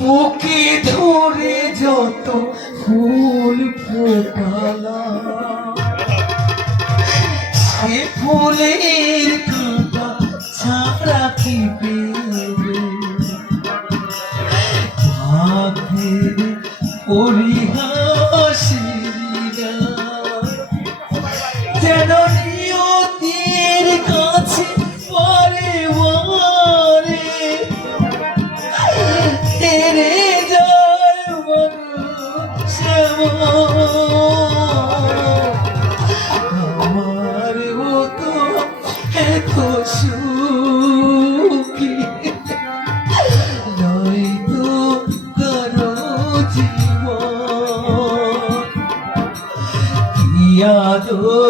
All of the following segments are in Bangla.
বুকে ধরে যত ফুল ফোটালা সে ফুলের কাঁটা ছাড়া কি পরিহাসিরা যেন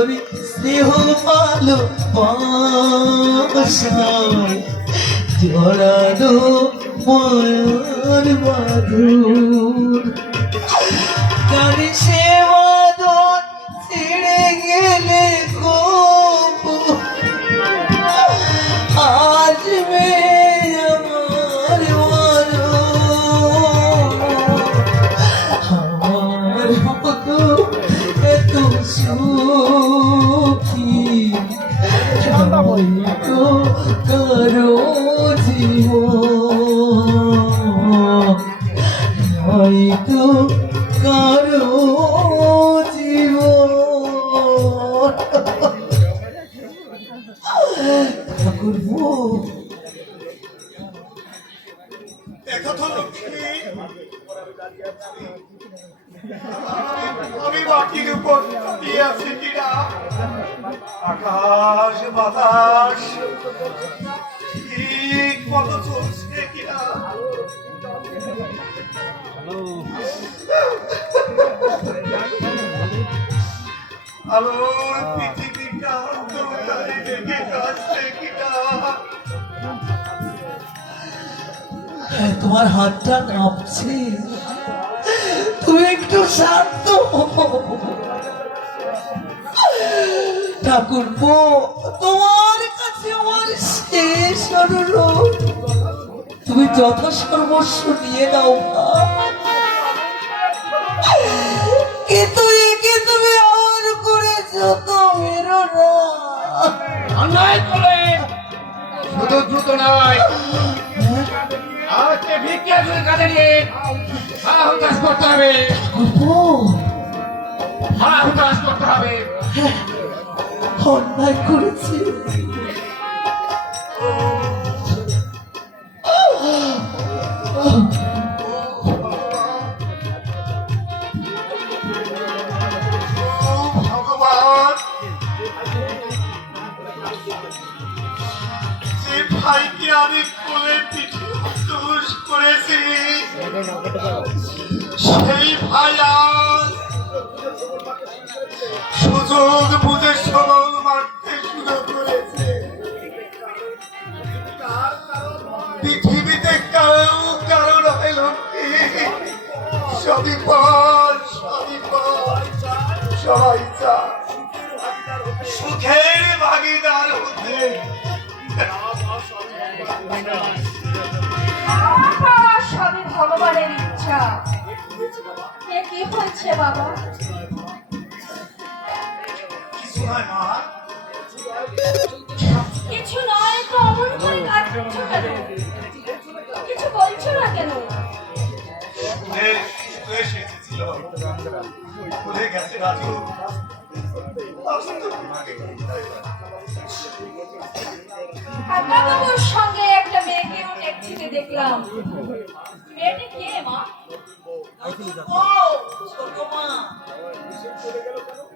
ইয়াদর স্নেহ ভালো জড়ানো মায়ার বাদুর হয়তো কারও জীবন। ঠাকুর দেখো তো লক্ষ্মী আমি মাটির উপর আকাশ বাতাস, ঠিক মতো চলছে। হ্যাঁ, তোমার হাতটা কাঁপছে তুমি একটু শান্ত ঠাকুর তোমার কাছে আমার শেষ তুমি যত সর্বস্ব নিয়ে নাও মা। অন্যায় করে শুধু দ্রুত নয়। আজকে ভিক্ষা শুরু কাজে নিয়ে হারা হুতাশ করতে হবে। হারা হুতাশ করতে হবে। অন্যায় করেছি। সুযোগ বুঝে সবল মারতে শুরু করেছে। পৃথিবীতে কারও কারণ হইল সবই পর সবই পর। সবাই সুখের ভাগিদার হতে। সবই ভগবানের ইচ্ছা। কি হয়েছে বাবা? কিছু নয় মা? কিছু নয় তো অমন করে কাঁদছ কেন? কিছু বলছো না কেন? স্কুলে গেছে রাজু। সঙ্গে একটা মেয়েকেও ট্যাক্সিতে দেখলাম। মেয়েটি কে মা?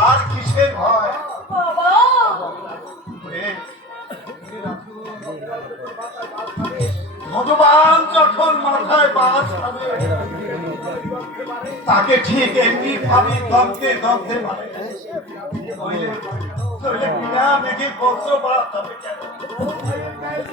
আর কিসের ভয়? ভগবান যখন মাথায় বাস হবে তাকে ঠিক এমনি ভাবে দমতে দমতে মারে বিনা মেঘে বজ্র বাড়াতে হবে কেন?